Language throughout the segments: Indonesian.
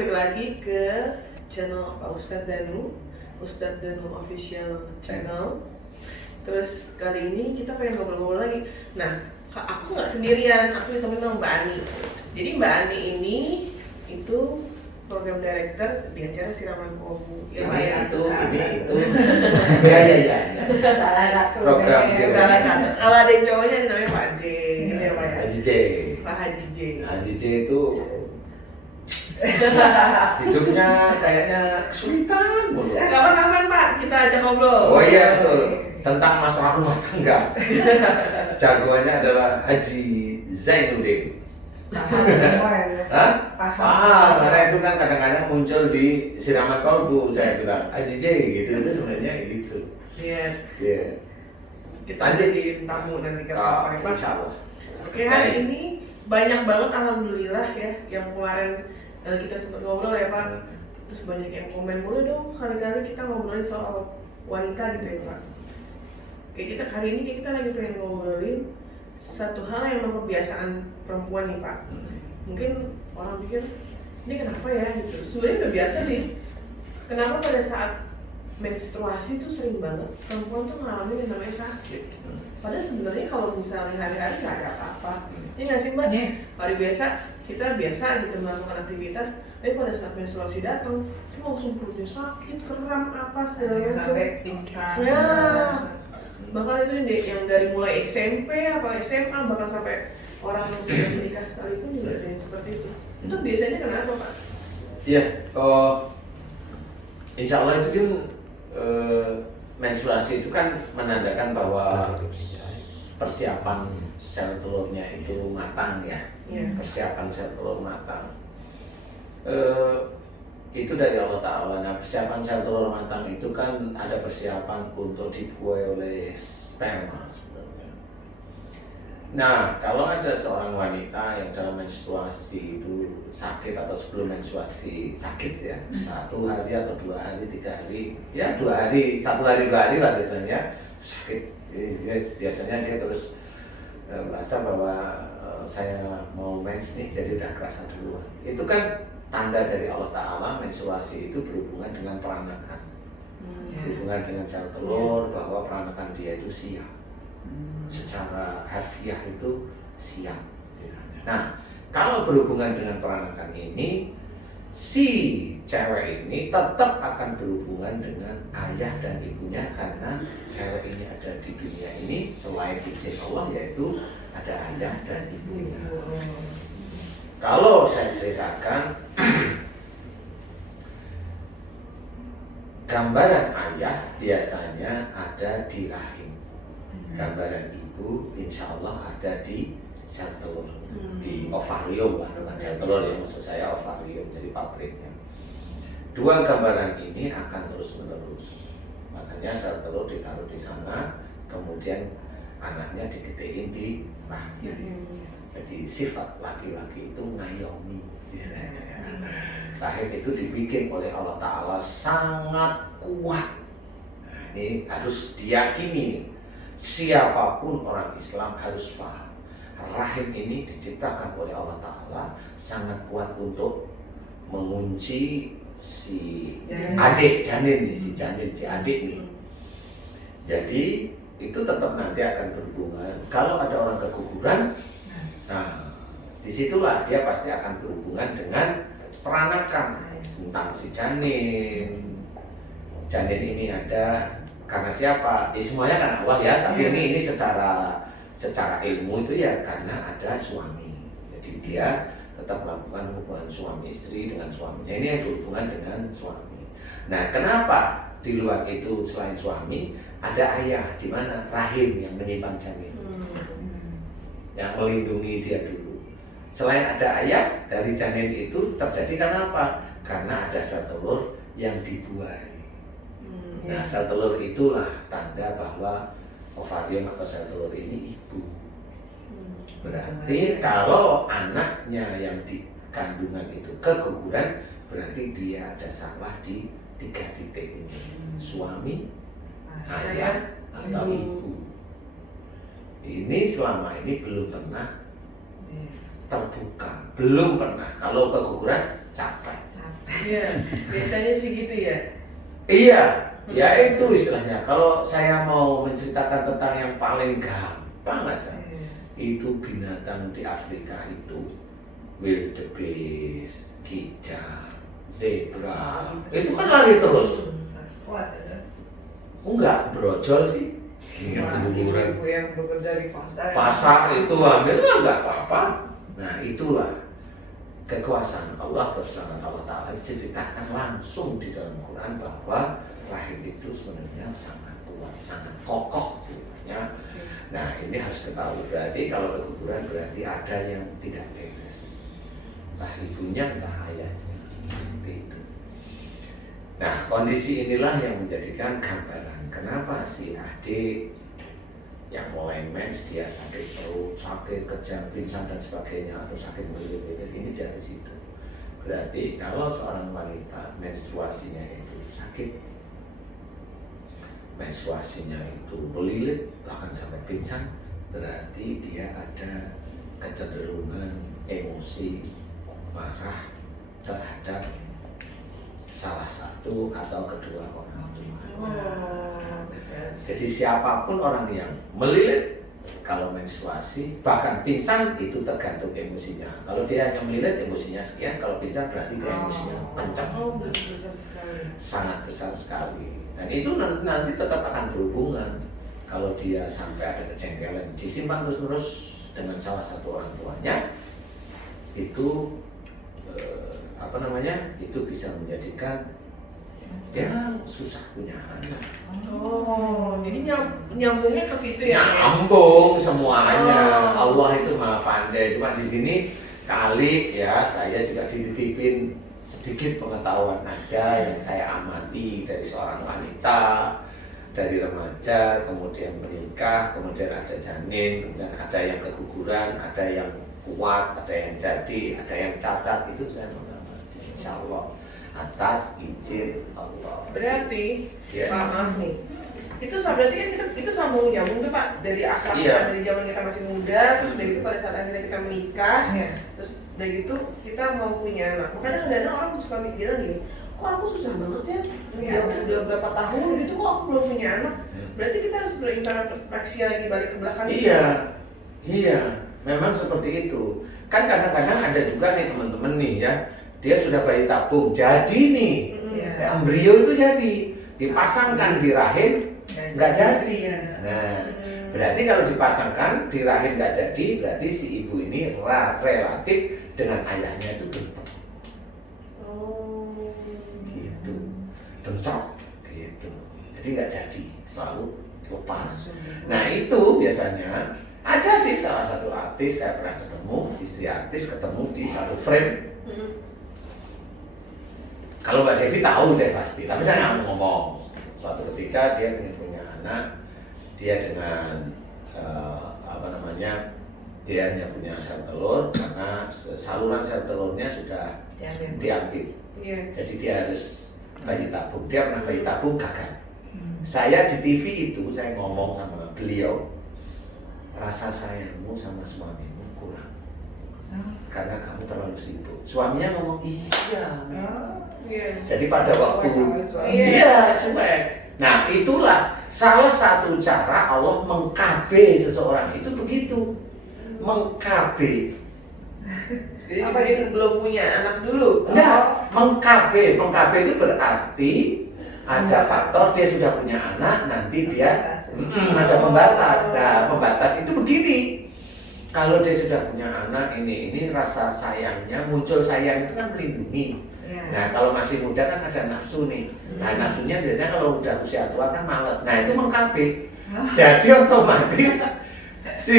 balik lagi ke channel Pak Ustadz Danu, Ustadz Danu Official Channel. Terus kali ini kita pengen ngobrol-ngobrol lagi. Nah, aku nggak sendirian, aku ditemenin sama Mbak Ani. Jadi Mbak Ani ini itu program director di acara Siraman Kolbu. Ya, ini itu. Ya. Salah satu. Program Salah satu. Kalau ada yang cowoknya ada namanya Pak J. Haji J. Pak Haji J. Haji J itu hidupnya kayaknya kesulitan mulu. Kapan-kapan Pak kita ajak ngobrol. Oh iya betul. Tentang masalah rumah tangga. Jagoannya adalah Haji Zainuddin. Paham semua ya. Hah? Paham. Karena itu kan kadang-kadang muncul di Siraman Kolbu, saya bilang Haji J gitu, itu sebenarnya itu. Iya. Iya. Kita Lanjut. jadiin tamu nanti kita Oh, pakai Pak. insya Allah. Oke, hari ini banyak banget alhamdulillah ya yang kemarin kita sempat ngobrol ya Pak. Terus banyak yang komen, boleh dong kali-kali kita ngobrolin soal wanita gitu ya Pak. Oke, kita hari ini kita lagi pengen ngobrolin satu hal yang memang kebiasaan perempuan nih Pak. Mungkin orang pikir ini kenapa ya gitu. Sebenarnya udah biasa sih. Kenapa pada saat menstruasi tuh sering banget perempuan tuh ngalamin yang namanya sakit. Padahal sebenarnya kalau misalnya hari-hari nggak ada apa-apa. Ini nggak sih Mbak? Iya. Hari biasa kita biasa gitu melakukan aktivitas, tapi pada saat menstruasi datang, cuma langsung perutnya sakit, kram apa segala macam. Sampai pingsan. Ya. Bahkan itu yang dari mulai SMP apa SMA bahkan sampai orang yang sudah menikah sekalipun juga ada yang seperti itu. Itu biasanya kenapa Pak? Iya, insya Allah itu kan menstruasi itu kan menandakan bahwa persiapan sel telurnya itu matang ya. Iya. Persiapan sel telur matang. Itu dari Allah Ta'ala. Nah, persiapan sel telur matang itu kan ada persiapan untuk dibuai oleh sperma sebenarnya. Nah, kalau ada seorang wanita yang dalam menstruasi itu sakit atau sebelum menstruasi sakit ya, 1 hari atau 2 hari, 3 hari, ya 2 hari, 1 hari 2 hari lah biasanya sakit. Biasanya dia terus merasa bahwa saya mau mens nih, jadi udah kerasa duluan. Itu kan tanda dari Allah Ta'ala. Menstruasi itu berhubungan dengan peranakan, berhubungan dengan sel telur, bahwa peranakan dia itu siap. Secara harfiah itu siap. Nah, kalau berhubungan dengan peranakan ini, si cewek ini tetap akan berhubungan dengan ayah dan ibunya, karena cewek ini ada di dunia ini selain izin Allah, yaitu ada ayah dan ibunya. Kalau saya ceritakan gambaran ayah biasanya ada di rahim, gambaran ibu insya Allah ada di sel telur, di ovarium lah, bukan sel telur ya, maksud saya ovarium, jadi pabriknya. 2 gambaran ini akan terus menerus, makanya sel telur ditaruh di sana, kemudian anaknya digedein di rahim. Jadi sifat laki-laki itu ngayomi. Rahim itu dibikin oleh Allah Ta'ala sangat kuat. Nah, ini harus diyakini, siapapun orang Islam harus paham. Rahim ini diciptakan oleh Allah Ta'ala sangat kuat untuk mengunci si adik janin nih, si adik nih. Jadi itu tetap nanti akan berhubungan. Kalau ada orang keguguran, nah disitulah dia pasti akan berhubungan dengan peranakan tentang si janin. Janin ini ada karena siapa? Semuanya kan Allah ya, tapi ini secara ilmu itu ya karena ada suami. Jadi dia tetap melakukan hubungan suami istri dengan suaminya. Ini yang berhubungan dengan suami. Nah, kenapa di luar itu selain suami ada ayah, di mana rahim yang menyimpan janin, yang melindungi dia dulu. Selain ada ayah, dari janin itu terjadi kenapa? Karena ada sel telur yang dibuai. Nah, sel telur itulah tanda bahwa ovarium atau sel telur ini ibu. Berarti kalau anaknya yang di kandungan itu keguguran, berarti dia ada salah di 3 titik ini: suami, ayah, atau ibu. Ini selama ini belum pernah terbuka, belum pernah. Kalau keguguran capek. Iya, biasanya sih gitu ya. Iya, ya itu istilahnya. Kalau saya mau menceritakan tentang yang paling gampang aja, itu binatang di Afrika itu wildebeest, kijang, zebra, itu kan lari terus. Kuat ya. Enggak, brojol sih. Keguguran. Ibu yang bekerja di pasar. Pasar itu hamil enggak apa-apa. Nah itulah kekuasaan Allah bersama Allah Ta'ala ceritakan langsung di dalam Quran bahwa rahim itu sebenarnya sangat kuat, sangat kokoh ceritanya. Nah ini harus ketahui, berarti kalau keguguran berarti ada yang tidak beres. Entah ibunya, entah ayahnya, seperti itu. Nah kondisi inilah yang menjadikan gambaran kenapa si adik yang mulai mens dia sakit perut, sakit kejang, pingsan dan sebagainya atau sakit melilit-lilit ini dari situ. Berarti kalau seorang wanita menstruasinya itu sakit, menstruasinya itu melilit bahkan sampai pingsan, berarti dia ada kecenderungan emosi marah terhadap salah satu atau kedua orang tua. Jadi siapapun orang yang melilit kalau menstruasi bahkan pingsan itu tergantung emosinya. Kalau dia hanya melilit emosinya sekian, kalau pingsan berarti dia emosinya kencang. Besar sekali. Sangat besar sekali. Dan itu nanti tetap akan berhubungan. Kalau dia sampai ada kejengkelan disimpan terus-menerus dengan salah satu orang tuanya, itu itu bisa menjadikan dia susah punya anak. Oh, jadi nyambungnya ke situ ya? Nyambung semuanya. Oh. Allah itu maha pandai. Cuma di sini kali ya saya juga dititipin sedikit pengetahuan aja yang saya amati dari seorang wanita, dari remaja, kemudian menikah, kemudian ada janin, kemudian ada yang keguguran, ada yang kuat, ada yang jadi, ada yang cacat. Itu saya mengamati. Insya Allah atas izin Allah. Berarti, Ya. maaf nih, itu berarti kan itu sambung nyambung tuh Pak, dari akar Iya. kita dari zaman kita masih muda, terus dari itu pada saat akhirnya kita menikah, Iya. terus dari itu kita mau punya anak. Makanya kadang-kadang orang suka mikirin gini, kok aku susah banget ya, Iya. udah berapa tahun gitu kok aku belum punya anak. Berarti kita harus berintrospeksi lagi balik ke belakang. Iya, memang seperti itu. Kan kadang-kadang ada juga nih teman-teman nih ya, dia sudah bayi tabung, jadi nih Iya. embrio itu jadi dipasangkan di rahim nggak jadi. Ya. Nah, berarti kalau dipasangkan di rahim nggak jadi, berarti si ibu ini relatif dengan ayahnya itu bentrok, Oh. gitu, bentrok, gitu. Jadi nggak jadi, selalu lepas. Nah itu biasanya ada sih salah satu artis saya pernah ketemu, istri artis ketemu di satu frame. Kalau Mbak Devi tahu deh pasti, tapi saya nggak mau ngomong. Suatu ketika dia ingin punya anak, dia dengan dia hanya punya sel telur karena saluran sel telurnya sudah diambil. Iya. Jadi dia harus bayi tabung. Dia pernah bayi tabung gagal. Saya di TV itu saya ngomong sama beliau, rasa sayangmu sama suamimu kurang karena kamu terlalu sibuk. Suaminya ngomong iya. Iya. Jadi pada waktu Iya. cuek. Nah itulah salah satu cara Allah meng-KB seseorang itu begitu, meng-KB. Jadi mungkin belum punya anak dulu. Enggak, meng-KB itu berarti ada faktor dia sudah punya anak, nanti dia ada pembatas. Nah pembatas itu begini. Kalau dia sudah punya anak ini rasa sayangnya muncul, sayang itu kan melindungi. Nah kalau masih muda kan ada nafsu nih. Nah nafsunya biasanya kalau udah usia tua kan males. Nah itu meng-KB. Jadi otomatis si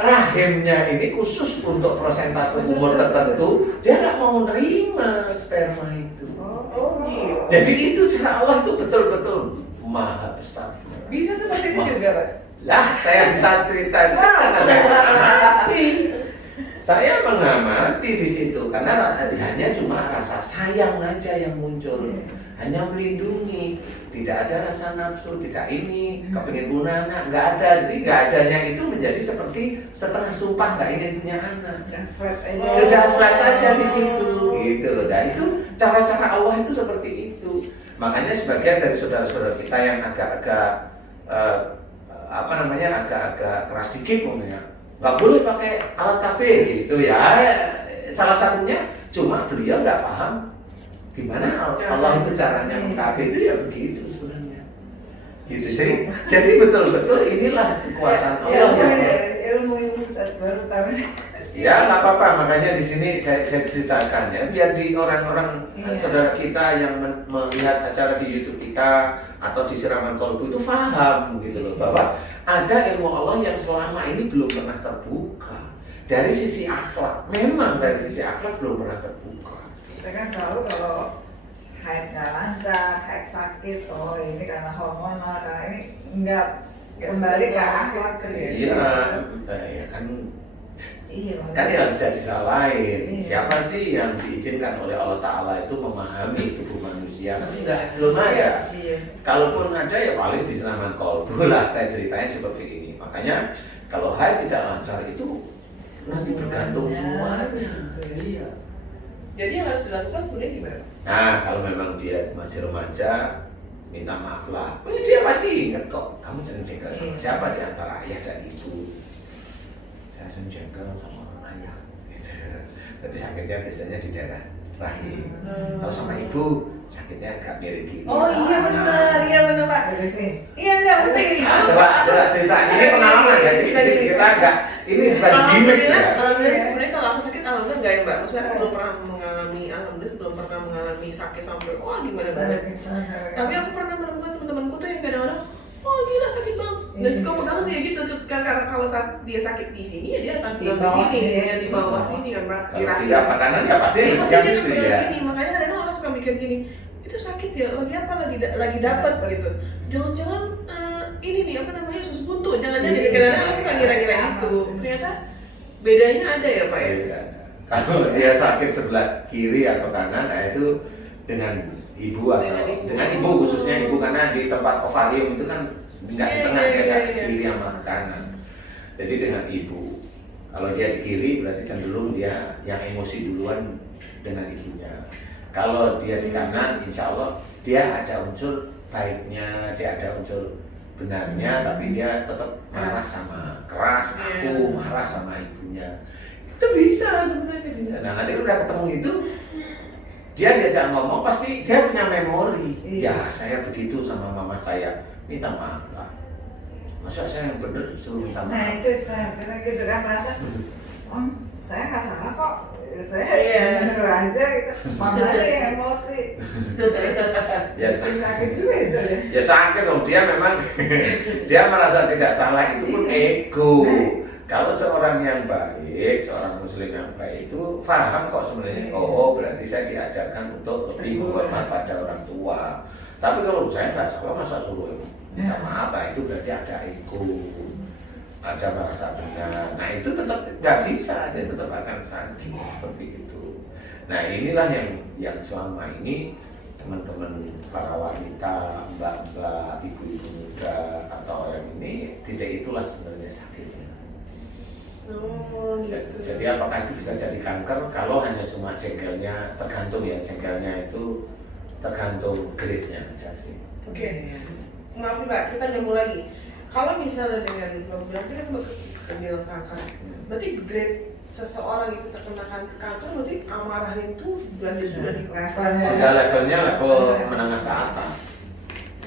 rahimnya ini khusus untuk prosentase umur tertentu dia nggak mau menerima sperma itu. Oh gitu. Jadi itu cara Allah itu betul-betul maha besar. Bisa seperti itu juga Pak? Lah saya bisa cerita itu kan karena saya mengamati. Saya mengamati di situ karena hanya cuma rasa sayang aja yang muncul, hanya melindungi, tidak ada rasa nafsu, tidak ini kepingin punya anak, nggak ada. Jadi nggak adanya itu menjadi seperti setengah sumpah nggak ingin punya anak. Sudah flat aja di situ, gitu loh. Dan itu cara-cara Allah itu seperti itu. Makanya sebagian dari saudara-saudara kita yang agak-agak agak-agak keras dikit ngomongnya, nggak boleh pakai alat KB gitu ya. Salah satunya cuma beliau nggak paham gimana Allah itu caranya KB itu ya begitu sebenarnya. Gitu. Jadi betul-betul inilah kekuasaan Allah. Ilmu Ustaz baru tahu. Ya nggak apa-apa, makanya di sini saya ceritakan ya, biar di orang-orang saudara kita yang melihat acara di YouTube kita atau di Siraman Kolbu itu paham gitu loh, bahwa ada ilmu Allah yang selama ini belum pernah terbuka. Dari sisi akhlak, memang dari sisi akhlak belum pernah terbuka. Kita kan selalu kalau haid nggak lancar, haid sakit, oh ini karena hormonal, karena ini enggak kembali ke akhlak ke situ. Iya, ya kan. Kan ya bisa disalahin. Siapa sih yang diizinkan oleh Allah Ta'ala itu memahami tubuh manusia? Kan enggak, belum ada. Kalaupun ada ya paling di Siraman Kolbu lah saya ceritain seperti ini. Makanya kalau haid tidak lancar itu nanti bergantung semua. Iya. Jadi yang harus dilakukan sebenarnya gimana? Nah kalau memang dia masih remaja, minta maaf lah. Dia pasti ingat kok. Kamu sering jengkel sama siapa di antara ayah dan ibu? Saya sering jengkel sama ayah. Gitu. Berarti sakitnya biasanya di daerah rahim. Kalau sama ibu sakitnya agak mirip gini. Oh iya benar Pak. Iya enggak mesti. Coba cerita ini pengalaman ya. Kita agak ini bukan gimmick ya. Alhamdulillah sebenarnya kalau aku sakit alhamdulillah enggak ya Mbak. Maksudnya aku belum pernah mengalami sakit sampai wah gimana banget. Tapi aku pernah menemukan teman-temanku tuh yang kadang-kadang oh gila sakit banget. Dan suka pegangan ya gitu tuh karena kalau saat dia sakit di sini ya dia akan pegang di sini ya di bawah sini kan Pak. Di rahim. Kalau tidak kanan ya pasti dia pegang dia gitu pegang ya. sini. Makanya kadang orang suka mikir gini, itu sakit ya, lagi apa lagi dapat gitu. Jangan-jangan ini nih apa namanya usus buntu. Jangan-jangan kadang-kadang orang suka ngira-ngira itu. Ternyata bedanya ada ya Pak ya. Kalau dia sakit sebelah kiri atau kanan, nah itu dengan ibu atau dengan ibu khususnya ibu, karena di tempat ovarium itu kan nggak di tengah, nggak ke kiri sama ke kanan. Jadi dengan ibu. Kalau dia di kiri berarti cenderung dia yang emosi duluan dengan ibunya. Kalau dia di kanan, insya Allah dia ada unsur baiknya, dia ada unsur benarnya, tapi dia tetap marah sama keras, aku marah sama ibunya. Itu bisa sebenarnya. Nah nanti udah ketemu itu, dia diajak ngomong pasti dia punya memori. Ya saya begitu sama mama saya, minta maaf lah. Masa saya yang bener suruh minta maaf? Nah itu saya karena gitu kan merasa, saya nggak salah kok, saya bener aja gitu, mama aja yang emosi. Ya sakit juga itu ya. Ya sakit dong, dia memang dia merasa tidak salah, itu pun ego. Kalau seorang yang baik, seorang muslim yang baik itu paham kok sebenarnya, oh berarti saya diajarkan untuk lebih menghormat pada orang tua. Tapi kalau saya nggak salah masa suruh minta maaf, itu berarti ada ego, ada merasa benar. Nah itu tetap nggak bisa, dia tetap akan sakit seperti itu. Nah inilah yang selama ini teman-teman para wanita, mbak-mbak, ibu-ibu muda atau yang ini tidak itulah sebenarnya sakitnya. Oh, gitu. Jadi apakah itu bisa jadi kanker? Kalau hanya cuma jengkelnya, tergantung ya, jengkelnya itu tergantung grade-nya aja sih. Oke. Maaf Mbak, kita nyambung lagi. Kalau misalnya dengan bilang kita sempat bilang kanker, berarti grade seseorang itu terkena kanker berarti amarahnya itu berarti sudah di levelnya. Sudah level menengah ke atas.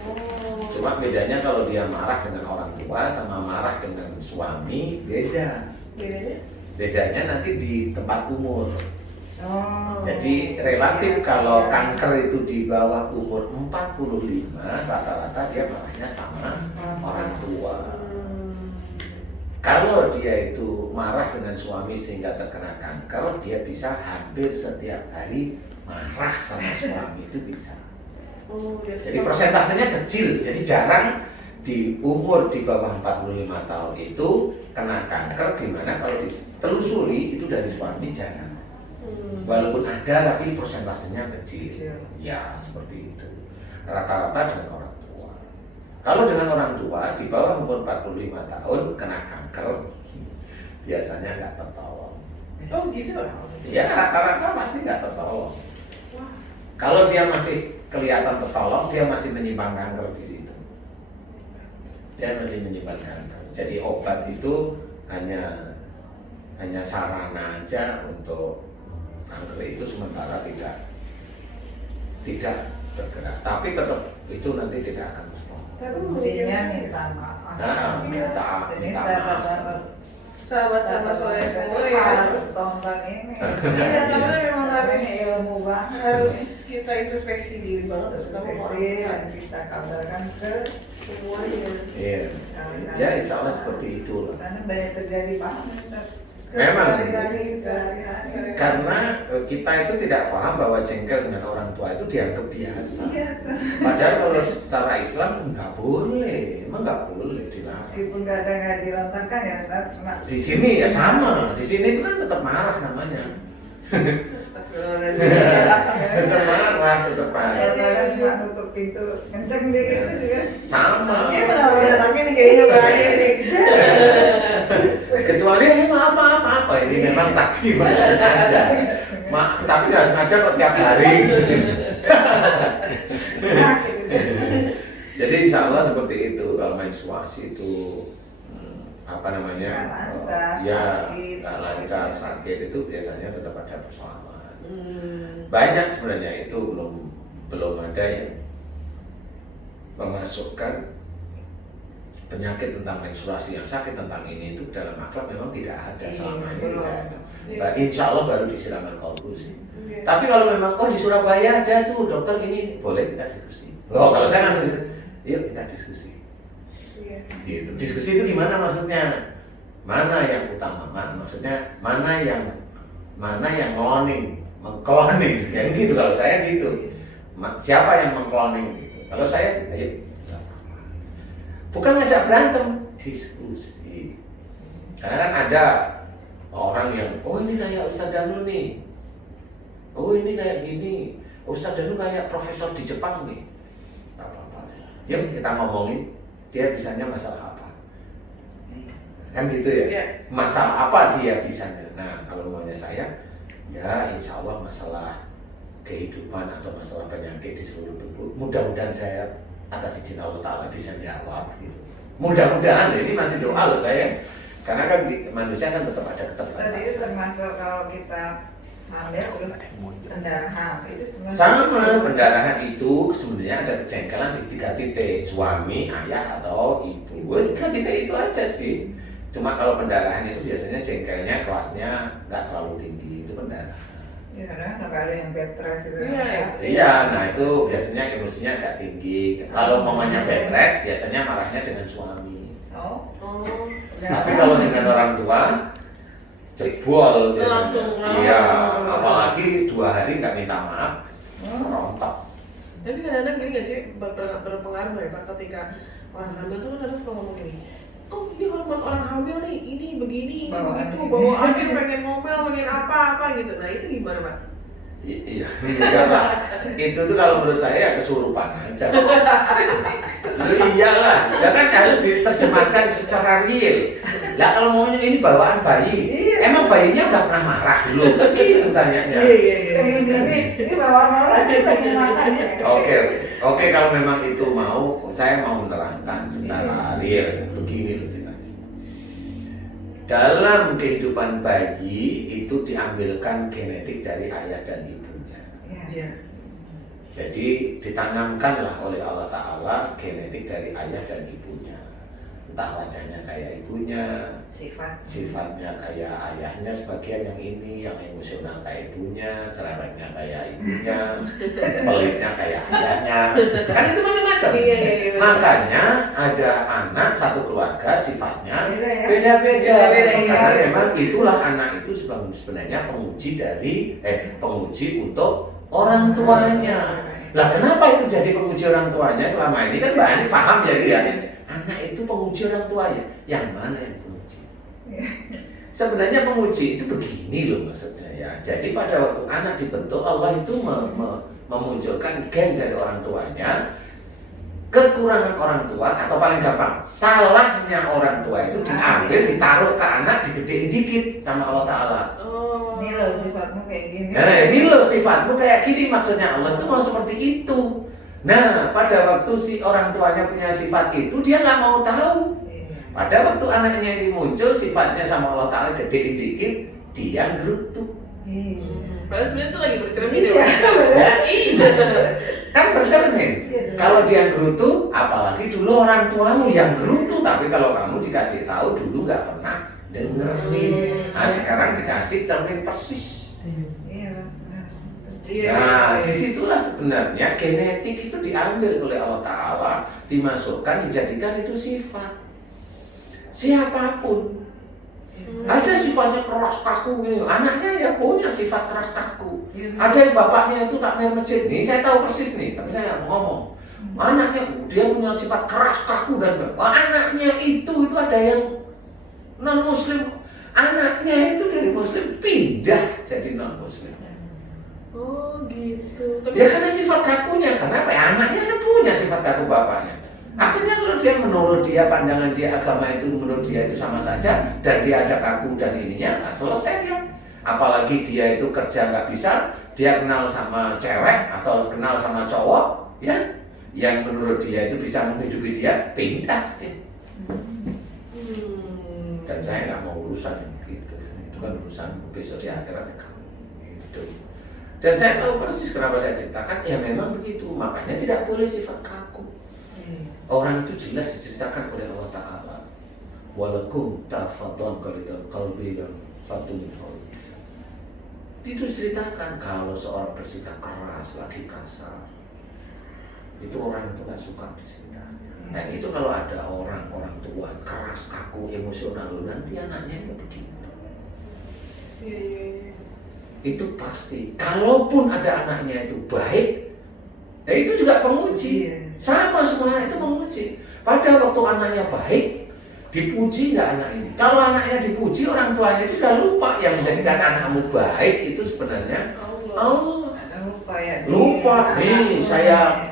Oh. Cuma bedanya kalau dia marah dengan orang tua sama marah dengan suami beda. Bedanya nanti di tempat umur. Jadi relatif kalau kanker itu di bawah umur 45, rata-rata dia marahnya sama orang tua. Kalau dia itu marah dengan suami sehingga terkena kanker, dia bisa hampir setiap hari marah sama suami, itu bisa. Jadi persentasenya kecil, jadi jarang di umur di bawah 45 tahun itu kena kanker, dimana kalau ditelusuri itu dari suami jarang. Walaupun ada tapi persentasenya kecil. Ya seperti itu. Rata-rata dengan orang tua. Kalau dengan orang tua di bawah umur 45 tahun kena kanker, biasanya nggak tertolong. Oh gitu? Ya rata-rata pasti nggak tertolong. Kalau dia masih kelihatan tertolong, dia masih menyimpan kanker di situ. Dia masih menyimpan kanker. Jadi obat itu hanya sarana aja untuk kanker itu sementara tidak bergerak. Tapi tetap itu nanti tidak akan tertolong. Tapi kuncinya minta maaf. Nah, Ini minta sahabat-sahabat sahabat-sahabat soleh semua ya. harus tonton ini. Iya, karena memang harus Ini ilmu banget. harus kita introspeksi diri banget terutama Introspeksi dan orang kita kabarkan ke semuanya. Iya. Ya insya Allah seperti itulah. karena banyak terjadi banget Ustaz. Memang. Sehari-hari. Karena kita itu tidak paham bahwa jengkel dengan orang tua itu dianggap biasa. Iya, Ustaz. Padahal kalau secara Islam nggak boleh, emang nggak boleh dilarang. Meskipun nggak dirontakan ya Ustaz, cuma Di sini ya sama, di sini itu kan tetap marah namanya. Tetap marah, tetap marah. kadang-kadang cuma nutup pintu kenceng dikit itu juga Sama. Ini pengalaman anaknya nih kayaknya bahaya nih. Kecuali apa ini memang tadi nggak sengaja. Tapi nggak sengaja kok tiap hari. nah, gitu. Jadi insya Allah seperti itu kalau menstruasi itu apa namanya Nggak lancar, ya sakit, nggak lancar sakit itu biasanya tetap ada persoalan. Banyak. Banyak sebenarnya itu belum ada yang memasukkan penyakit tentang menstruasi yang sakit tentang ini itu dalam akhlak memang tidak ada selama ini belum. tidak ada. Insya Allah baru disiramkan kalbu sih. Iya. Tapi kalau memang di Surabaya aja tuh dokter ini boleh kita diskusi. Kalau saya langsung gitu, yuk kita diskusi. Iya. Gitu. Diskusi itu gimana maksudnya? Mana yang utama? Maksudnya mana yang mengkloning? Ya gitu kalau saya gitu. Siapa yang mengkloning gitu? Kalau saya, ayo. Bukan ngajak berantem, diskusi. Karena kan ada orang yang, oh ini kayak Ustadz Danu nih. Oh ini kayak gini. Ustadz Danu kayak profesor di Jepang nih. Gak apa-apa. Yuk kita ngomongin dia bisanya masalah apa. Kan gitu ya? Iya. Masalah apa dia bisanya. Nah kalau maunya saya, ya insya Allah masalah kehidupan atau masalah penyakit di seluruh tubuh. Mudah-mudahan saya atas izin Allah Ta'ala bisa jawab gitu. Mudah-mudahan ini masih doa loh saya. Karena kan manusia kan tetap ada Ustaz, itu keterbatasan. termasuk kalau kita hamil terus pendarahan itu termasuk Sama pendarahan itu sebenarnya ada kejengkelan di 3 titik, suami, ayah atau ibu. 3 titik itu aja sih. Cuma kalau pendarahan itu biasanya jengkelnya kelasnya nggak terlalu tinggi, itu pendarahan. ya kadang sampai ada yang bed rest itu. Iya, Iya, nah itu biasanya emosinya agak tinggi. Kalau mamanya bed rest, biasanya marahnya dengan suami. Oh, Oh. Tapi kalau dengan orang tua, jebol biasanya. Langsung. Iya, apalagi 2 hari nggak minta maaf, rontok. Tapi kadang-kadang gini gak sih berpengaruh nggak ya Pak ketika orang hamil tuh kan harus ngomong gini, oh ini hormon orang hamil nih, ini begini, ini Bawaan begitu, ini. bawaannya pengen ngomel, pengen apa gitu. Nah itu gimana Pak? Iya, enggak lah. Itu tuh kalau menurut saya ya kesurupan aja. Iyalah, ya kan harus diterjemahkan secara real. Lah kalau maunya ini bawaan bayi, Iya. emang bayinya udah pernah marah dulu? Gitu tanyanya. ini bawaan orang itu pengen makan ya. Oke, kalau memang itu mau, saya mau menerangkan secara real. Begini loh ceritanya. Dalam kehidupan bayi itu diambilkan genetik dari ayah dan ibunya. Iya. Jadi ditanamkanlah oleh Allah Ta'ala genetik dari ayah dan ibunya. Entah wajahnya kayak ibunya, sifatnya kayak ayahnya sebagian yang ini, yang emosional kayak ibunya, cerewetnya kayak ibunya, pelitnya kayak ayahnya. Kan itu macam-macam. Iya. Makanya ada anak satu keluarga sifatnya Beda ya? beda-beda. Beda-beda, Karena iya. memang itulah anak itu sebenarnya penguji untuk orang tuanya. Lah kenapa itu jadi penguji orang tuanya selama ini kan Mbak Ani paham ya dia. Anak itu penguji orang tuanya. Yang mana yang penguji? Sebenarnya penguji itu begini loh maksudnya ya. Jadi pada waktu anak dibentuk Allah itu memunculkan gen dari orang tuanya. Kekurangan orang tua atau paling gampang salahnya orang tua itu diambil ditaruh ke anak digedein dikit sama Allah Ta'ala. Oh. Ini loh sifatmu kayak gini. Nah, ini loh sifatmu kayak gini, maksudnya Allah tuh mau seperti itu. Nah, pada waktu si orang tuanya punya sifat itu, dia nggak mau tahu. Pada waktu anaknya ini muncul, sifatnya sama Allah Ta'ala gedein dikit, dia gerutu. Padahal sebenarnya itu lagi bercermin ya. Iya. Ya iya, kan bercermin. Iya, Kalau dia gerutu, apalagi dulu orang tuamu yang gerutu, tapi kalau kamu dikasih tahu dulu nggak pernah dengerin. Nah sekarang dikasih cermin persis. Iya. Nah disitulah sebenarnya genetik itu diambil oleh Allah Ta'ala, dimasukkan, dijadikan itu sifat. Siapapun ada sifatnya keras kaku gitu. Anaknya ya punya sifat keras kaku. Ada yang bapaknya itu takmir masjid nih, saya tahu persis nih, tapi saya nggak mau ngomong. Anaknya dia punya sifat keras kaku dan sebagainya. Anaknya itu ada yang non muslim. Anaknya itu dari muslim pindah jadi non muslim. Oh gitu. Ya karena sifat kakunya, karena apa? Ya, anaknya kan punya sifat kaku bapaknya. Akhirnya kalau dia menurut dia pandangan dia agama itu menurut dia itu sama saja dan dia ada kaku dan ininya nggak selesai ya. Apalagi dia itu kerja nggak bisa, dia kenal sama cewek atau kenal sama cowok ya, yang menurut dia itu bisa menghidupi dia, pindah deh. Dan saya nggak mau urusan yang begitu, itu kan urusan besok di akhirat kamu gitu. Dan saya tahu persis kenapa saya ceritakan, ya memang begitu, makanya tidak boleh sifat kaku. Orang itu jelas diceritakan oleh Allah Ta'ala. Walakum tafadhon qalbi yang fatun faud. Itu ceritakan kalau seorang bersikap keras lagi kasar, itu orang itu nggak suka diceritakan. Dan itu kalau ada orang tua keras kaku emosional, nanti anaknya begitu. Itu pasti. Kalaupun ada anaknya itu baik, ya itu juga penguji. Sama semuanya itu menguji. Pada waktu anaknya baik, dipuji nggak anak ini? Kalau anaknya dipuji, orang tuanya itu udah lupa yang menjadikan anakmu baik itu sebenarnya Allah. Lupa nih,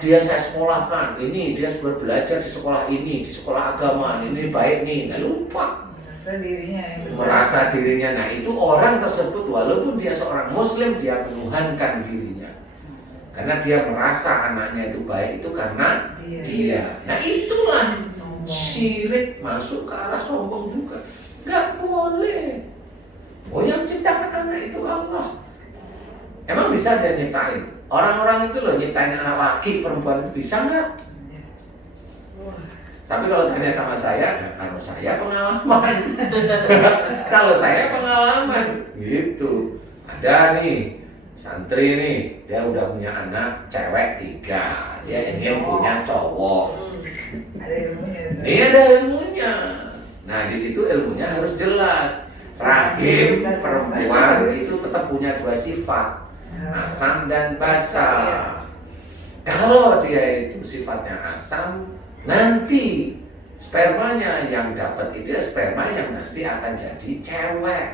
dia saya sekolahkan, ini dia sudah belajar di sekolah ini, di sekolah agama, ini baik nih, nggak lupa. Merasa dirinya, nah itu orang tersebut walaupun dia seorang muslim, dia menuhankan dirinya. Karena dia merasa anaknya itu baik itu karena dia. Nah itulah syirik masuk ke arah sombong juga. Nggak boleh. Oh yang ciptakan anak itu Allah. Emang bisa dia nyiptain? Orang-orang itu loh nyiptain anak laki, perempuan itu bisa nggak? Tapi kalau tanya sama saya, nah kalau saya pengalaman. Kalau saya pengalaman gitu. Ada nih santri nih, dia udah punya anak cewek 3, dia ingin punya cowok. Ada ilmunya. Ini ada ilmunya. Nah di situ ilmunya harus jelas. Rahim perempuan itu tetap punya 2 sifat, asam dan basa. Kalau dia itu sifatnya asam, nanti spermanya yang dapat itu sperma yang nanti akan jadi cewek.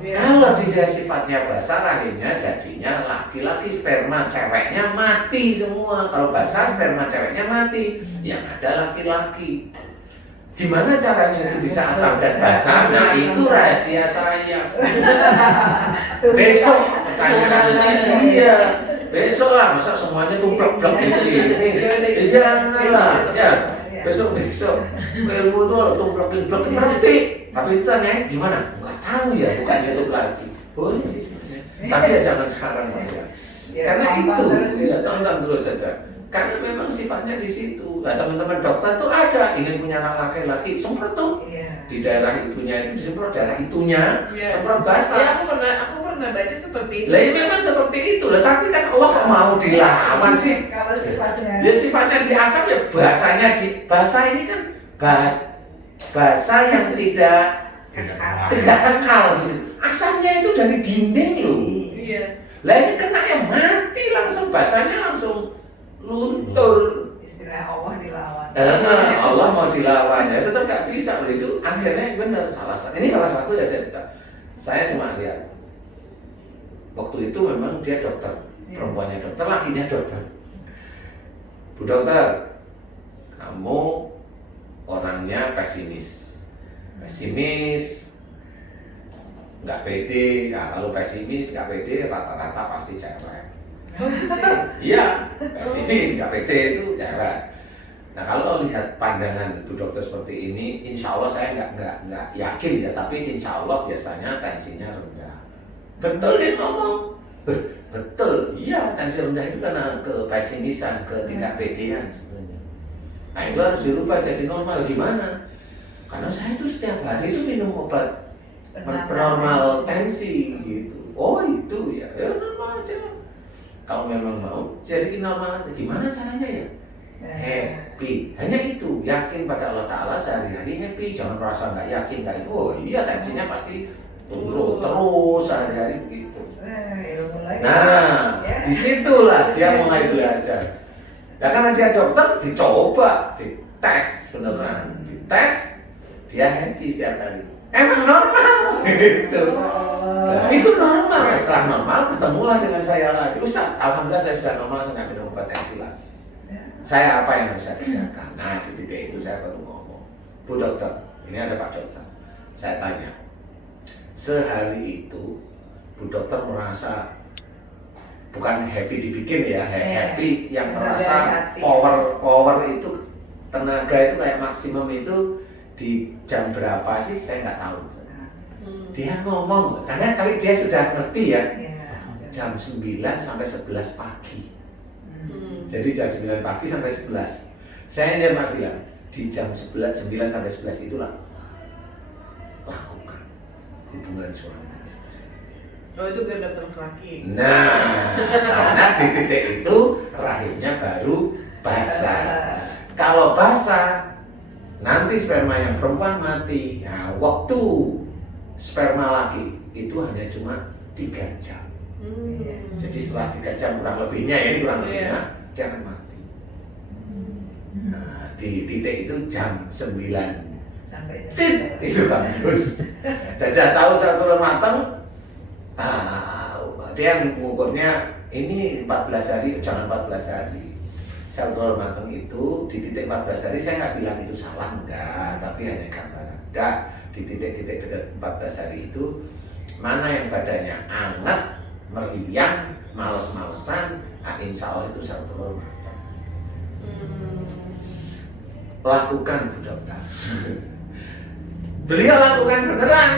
Kalau dia sifatnya basah, rahimnya jadinya laki-laki, sperma ceweknya mati semua. Kalau basah, sperma ceweknya mati, yang ada laki-laki. Gimana caranya itu bisa asam dan basah? Nah itu rahasia saya. Besok pertanyaan iya. Besok lah, masa semuanya tumplek-plek di sini? Janganlah, ya. Besok ilmu itu tumplek-plek ngerti. Tapi itu tanya gimana? Nggak tahu ya, bukan YouTube lagi. Boleh sih sebenarnya. Tapi ya jangan sekarang ya. Karena itu, ya tonton terus saja. Karena memang sifatnya di situ. Nah, teman-teman dokter tuh ada ingin punya anak laki-laki, semprot tuh. Di daerah itunya itu disemprot, daerah itunya semprot basah. Ya aku pernah baca seperti itu. Lah ya memang seperti itu. Lah tapi kan Allah kok mau dilawan sih? Kalau sifatnya. Ya sifatnya di asam ya bahasanya di basah ini kan bahasa yang tidak kekal. Asamnya itu dari dinding loh. Iya. Lah ini kena yang mati langsung, bahasanya langsung luntur. Istilah Allah dilawan. Allah mau dilawan ya tetap nggak bisa loh itu. Akhirnya benar ini salah satu ya saya cuma lihat waktu itu memang dia dokter, perempuannya dokter, lakinya dokter. Bu dokter, kamu orangnya pesimis, nggak pede. Nah kalau pesimis nggak pede rata-rata pasti cewek. Iya, pesimis nggak pede itu cewek. Nah kalau lihat pandangan Bu Dokter seperti ini, insya Allah saya nggak yakin ya, tapi insya Allah biasanya tensinya rendah. Betul dia ngomong, betul, iya tensi rendah itu karena kepesimisan, ketidakpedean sebenarnya. Nah itu harus dirubah jadi normal. Gimana? Karena saya itu setiap hari itu minum obat penormal tensi gitu. Oh itu ya normal aja. Kalau memang mau jadi normal aja. Gimana caranya ya? Happy, hanya itu, yakin pada Allah Ta'ala sehari-hari happy, jangan merasa nggak yakin, oh iya tensinya pasti turun terus sehari-hari begitu. Nah, disitulah dia mulai belajar. Nah karena dia dokter, dicoba, dites beneran, dites, dia happy setiap hari. Emang normal, gitu. Nah, itu normal, setelah normal ketemulah dengan saya lagi. Ustaz, alhamdulillah saya sudah normal, saya nggak minum obat tensi lagi. Saya apa yang harus saya kerjakan? Nah di titik itu saya baru ngomong, Bu Dokter, ini ada Pak Dokter. Saya tanya, sehari itu Bu Dokter merasa bukan happy dibikin ya, happy yang merasa power itu tenaga itu kayak maksimum itu di jam berapa sih? Saya nggak tahu. Dia ngomong, karena kali dia sudah ngerti ya, jam 9 sampai 11 pagi. Jadi jam 9 pagi sampai 11. Saya cuma bilang di jam 9 sampai 11 itulah lakukan hubungan suami istri. Oh itu biar dapat laki. Nah, karena di titik itu rahimnya baru basah. Kalau basah, nanti sperma yang perempuan mati. Nah, waktu sperma laki itu hanya cuma 3 jam. Jadi setelah 3 jam kurang lebihnya, ini kurang lebihnya, dia akan mati. Nah, di titik itu jam 9. Itu bagus. Dan saya tahu sel telur matang, dia mengukurnya ini 14 hari, jangan 14 hari. Sel telur matang itu di titik 14 hari, saya nggak bilang itu salah, enggak, tapi hanya gambaran. Enggak, di titik-titik dekat 14 hari itu, mana yang badannya hangat, meriang, males-malesan, insya Allah itu sel telur matang. Lakukan Bu Dokter. Beliau lakukan beneran.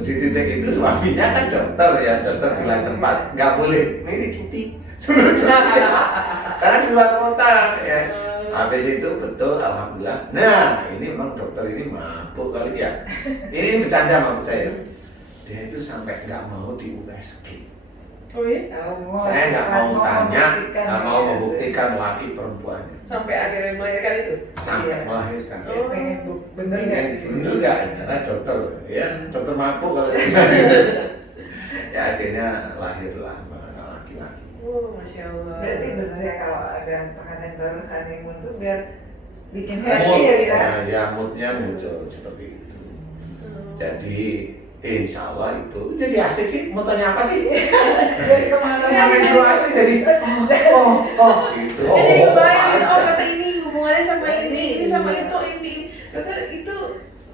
Di titik itu suaminya kan dokter ya, dokter bilang sempat nggak boleh, ini cuti. Karena di luar kota ya. Habis itu betul, alhamdulillah. Nah ini memang dokter ini mabuk kali ya. Ini bercanda maksud saya. Dia itu sampai nggak mau di USG. Oh iya? Saya nggak mau tanya, nggak mau membuktikan laki perempuannya. Sampai akhirnya melahirkan itu? Sampai melahirkan. Bener nggak sih? Bener nggak? Karena dokter, ya dokter mabuk kalau ya akhirnya lahirlah laki-laki. Oh, Masya Allah. Berarti bener ya kalau ada pengantin baru honeymoon tuh biar bikin happy ya? Ya moodnya muncul seperti itu. Jadi insya Allah itu jadi asik sih. Mau tanya apa sih? Jadi kemana? Tanya menstruasi jadi gitu. Jadi kebayang kata ini hubungannya sama ini sama itu ini. Kata itu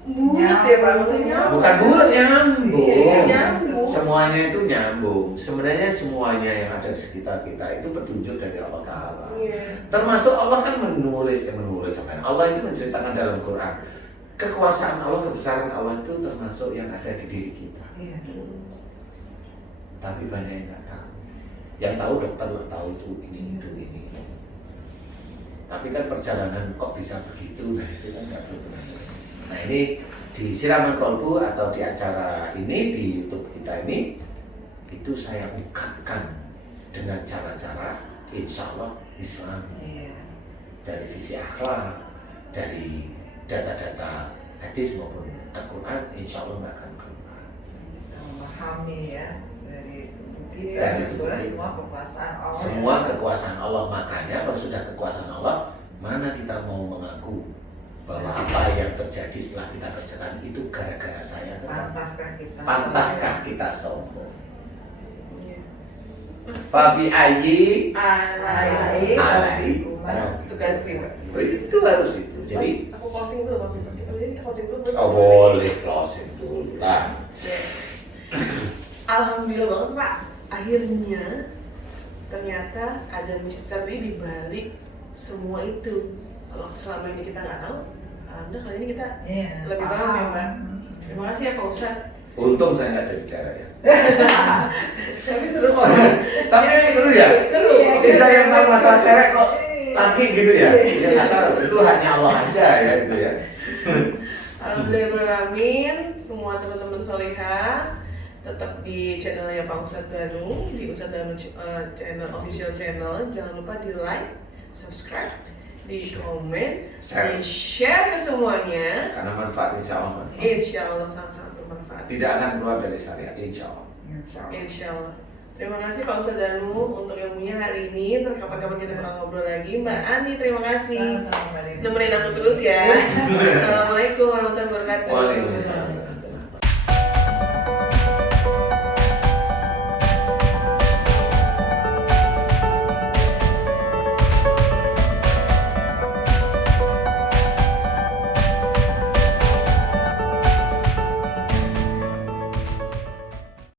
bulat ya Pak, maksudnya bukan bulat, nyambung. Nyambung. Semuanya itu nyambung. Sebenarnya semuanya yang ada di sekitar kita itu petunjuk dari Allah Ta'ala. Termasuk Allah kan menulis. Allah itu menceritakan dalam Quran. Kekuasaan Allah, kebesaran Allah itu termasuk yang ada di diri kita. Tapi banyak yang nggak tahu. Yang tahu dokter tahu itu ini. Tapi kan perjalanan kok bisa begitu, nah itu kan nggak perlu benar. Nah ini di Siraman Kolbu atau di acara ini di YouTube kita ini, itu saya ungkapkan dengan cara-cara insya Allah Islam. Dari sisi akhlak, dari data-data hadis maupun Al-Quran, insya Allah nggak akan keluar. Memahami ya dari tubuh kita, Dari sebetulnya semua kekuasaan Allah. Semua kekuasaan Allah, makanya kalau sudah kekuasaan Allah, mana kita mau mengaku bahwa apa yang terjadi setelah kita kerjakan itu gara-gara saya? Pantaskah kita sombong? Fabi ayyi alai tugas sih. itu harus itu. Jadi aku closing dulu Pak. Jadi kita closing dulu. boleh closing dulu lah. Alhamdulillah banget Pak, akhirnya ternyata ada misteri di balik semua itu. Kalau selama ini kita nggak tahu, alhamdulillah kali ini kita lebih paham ya Pak. Terima kasih ya Pak Ustadz. Untung saya nggak jadi cewek ya. Tapi seru kok. Tapi seru ya. Seru. Kisah yang tahu masalah cewek kok laki gitu ya. Ya nggak tahu. Itu hanya Allah aja ya itu ya. Alhamdulillahirrahmanirrahim. Semua teman-teman solehah tetap di channelnya Pak Ustadz Danu, di Ustadz Danu channel, official channel. Jangan lupa di like, subscribe, di komen, di share ke semuanya. Karena manfaat insya Allah. Insya Allah sangat-sangat bermanfaat. Tidak akan keluar dari syariat insya Allah. Insya Allah. Terima kasih Pak Ustadz Danu untuk ilmunya hari ini. Terus kapan-kapan kita bakal ngobrol lagi. Mbak Ani, terima kasih. Sama-sama, Mbak Deni. Nemenin aku terus ya. Assalamualaikum warahmatullahi wabarakatuh. Waalaikumsalam.